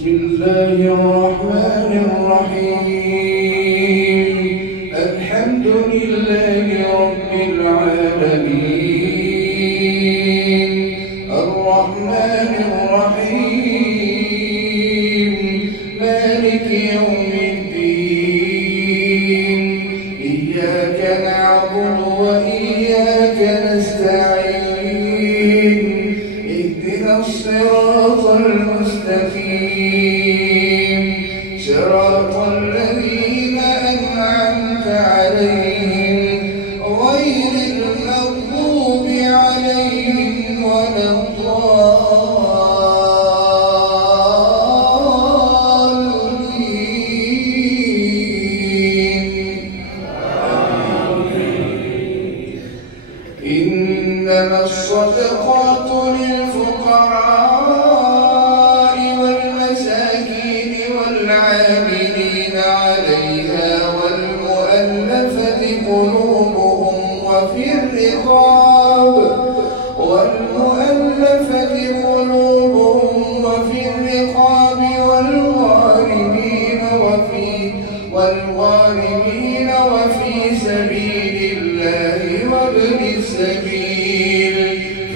بسم الله الرحمن الرحيم. الحمد لله رب العالمين الرحمن الرحيم مالك يوم الدين إياك نعبد وإياك نستعين اهدنا الصراط المستقيم صراط الذين أنعمت عليهم غير المغضوب عليهم ولا الضالين. إنما الصدقات للفقراء والمساكين والعاملين عليها والمؤلفة قلوبهم وفي الرقاب والغارمين وفي سبيل الله وابن السبيل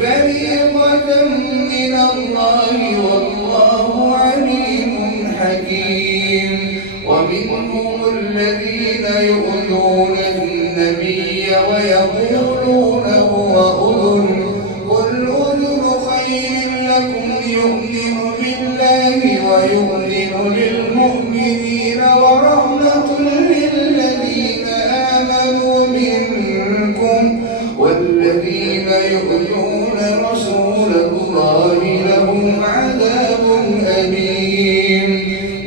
فريضة من الله والله عليم حكيم. ومنهم الذين يؤذون النبي ويقولون هو أذن قل أذن خير لكم يؤمن بالله ويؤذن للمؤمنين ورحمة للذين آمنوا منكم والذين يؤذون رسول الله لهم عذاب أليم.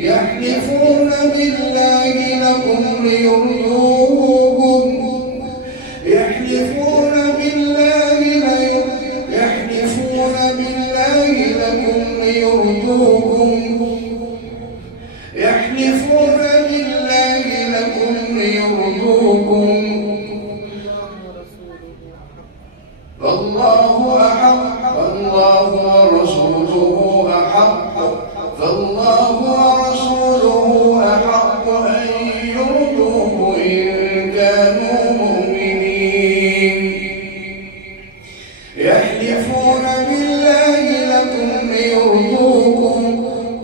يحلفون بالله لكم ليرضوكم فالله ورسوله أحق أن يرضوه إن كانوا مؤمنين. يحلفون بالله لكم ليرضوكم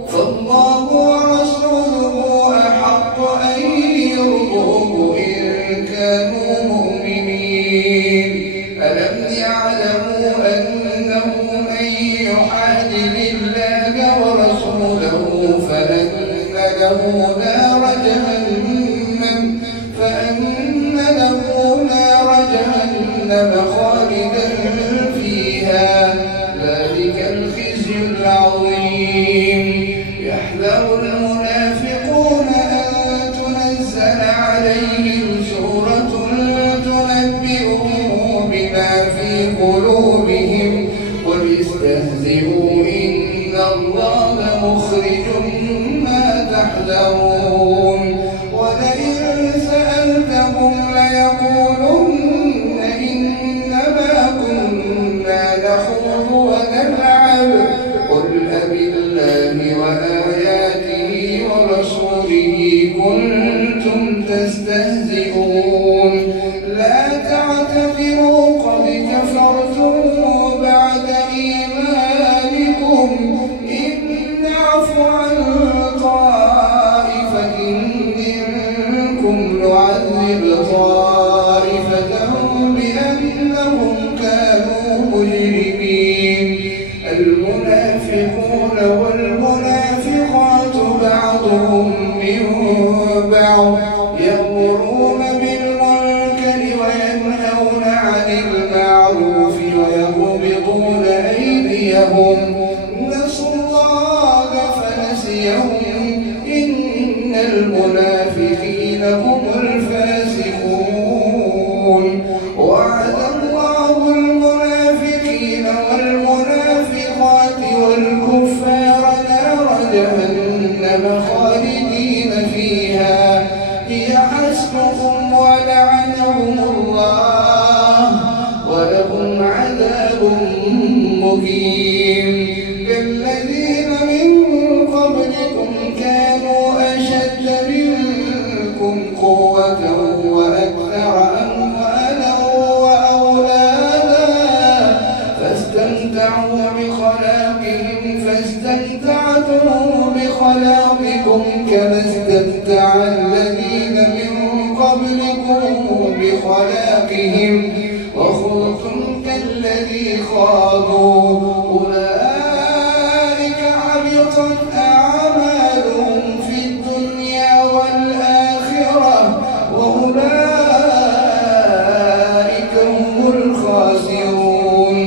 فالله ورسوله أحق أن يرضوه إن كانوا مؤمنين. ألم يعلموا أنه من يحادد الله ورسوله فأن له نار جهنم خالدا فيها ذلك الخزي العظيم. يحذر المنافقون أن تنزل عليهم سورة تنبئهم بما في قلوبهم قل استهزئوا إن الله مخرج ما تحذرون. ولئن سألتهم ليقولن إنما كنا نخوض ونلعب قل أبالله وآياته ورسوله كنتم تستهزئون. لا تعتذروا قد كفرتم بعد إيمانكم إن نعف عن طائفة منكم نعذب طائفة بأنهم كانوا مجرمين. المنافقون والمنافقات بعضهم من بعض يأمرون بالمنكر وينهون عن المعروف ويقبضون أيديهم نسوا الله فنسيهم إن المنافقين هم الفاسقون. وعد الله المنافقين والمنافقات والكفار نار جهنم خالدين فيها هي حسبهم ولعنهم الله ولهم عذاب مقيم. كالذين من قبلهم خابوا أولئك حبطت أعمالهم في الدنيا والآخرة وأولئك هم الخاسرون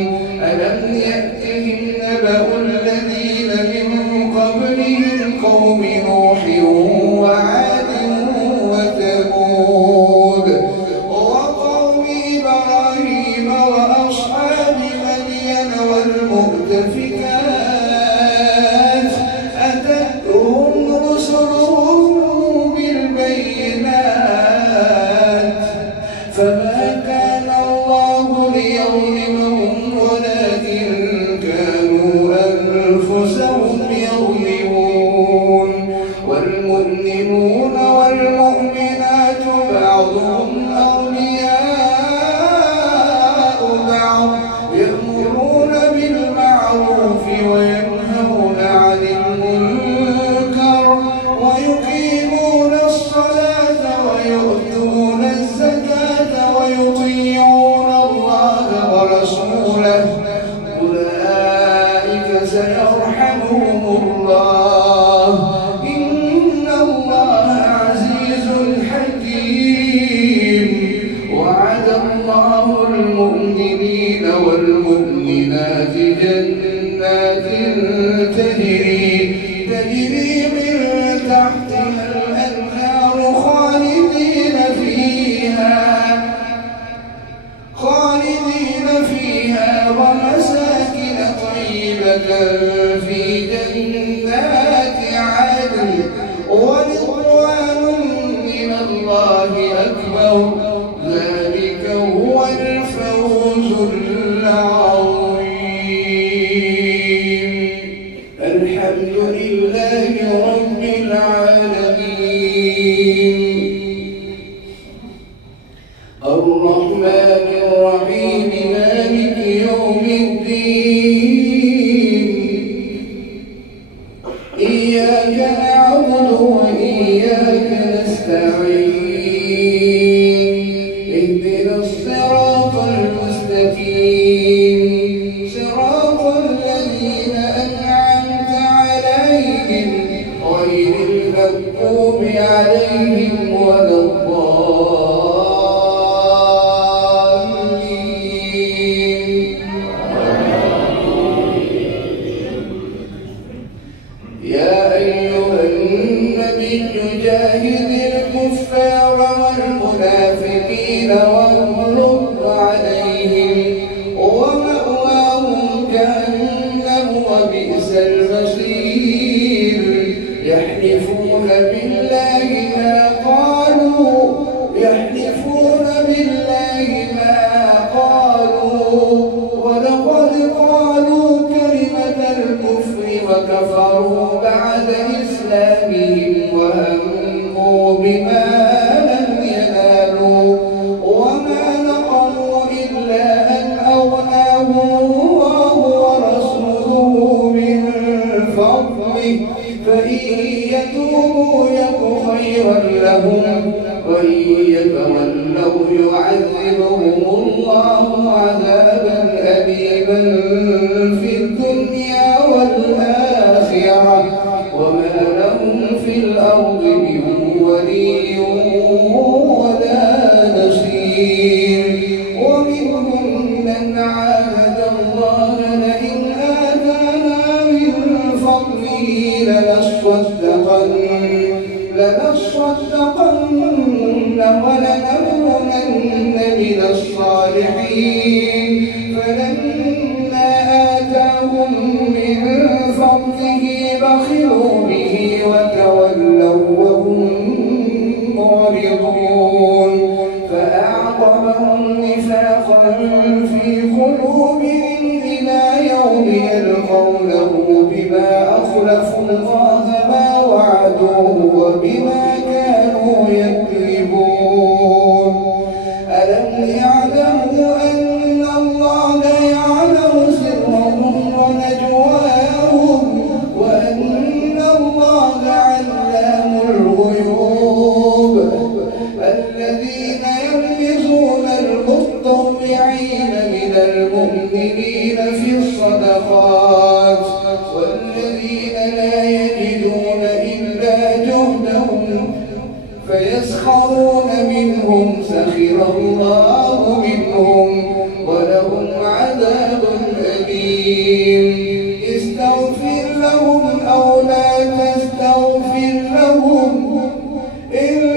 ألم يأتهم نبأ الذين من قبلهم قوم نوح وعاد وثمود وقوم إبراهيم وأصحاب مدين والمؤتفكات أتتهم رسلهم بالبينات فما كان الله ليظلمهم ولكن كانوا أنفسهم يظلمون والمؤمنون والمؤمنات بعضهم أولياء بعض يأمرون بالمعروف وينهون عن المنكر ويقيمون الصلاة ويؤتون الزكاة ويطيعون الله ورسوله أولئك سيرحمهم الله إن الله عزيز حكيم وعد الله المؤمنين والمؤمنات جنات تجري من تحتها الأنهار خالدين فيها ومساكن طيبة في جنات عدن ورضوان من الله أكبر ذلك هو الفوز العظيم الحمد لله رب العالمين الرحمن الرحيم مالك يوم الدين إياك نعبد وإياك نستعين اهدنا الصراط المستقيم صراط الذين أنعمت عليهم غير المغضوب عليهم ولا جاهد الكفار والمنافقين واغلظ عليهم ومأواهم جهنم وبئس المصير يحلفون بالله ما قالوا ولقد قالوا كلمة الكفر وكفروا بعد إسلامهم وهموا بما لم ينالوا وما نقموا إلا أن أغناهم الله ورسوله من فضله فإن يتوبوا يك خيرا لهم وإن يتولوا يعذبهم الله عذابا أليما في الدنيا والآخرة وما لهم في الأرض من ولي ولا نصير ومنهم من عاهد الله لئن آتانا من فضله لنصدقن ولنكونن من الصالحين فلما آتاهم من فضله بخلوا به وتولوا وهم معرضون فأعقبهم نفاقا في قلوبهم إلى يوم يلقونه بما أخلفوا الله ما وعدوه وبما كانوا يكذبون ألم يعلموا أن الله يعلم سرهم ونجواهم وأن الله علام الغيوب الذين يلمزون المتطوعين الساعين من المؤمنين في الصدقات والذين لا يجدون إلا جهدهم فيسخرون منهم سخر الله منهم ولهم عذاب أليم استغفر لهم أو لا تستغفر لهم إن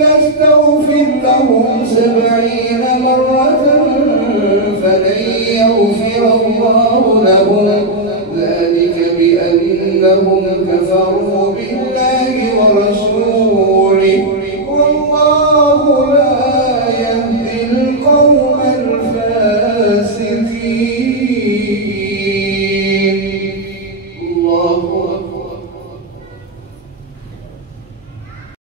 تستغفر لهم 70 مرة فلن يغفر الله لهم ذلك بأنهم كفروا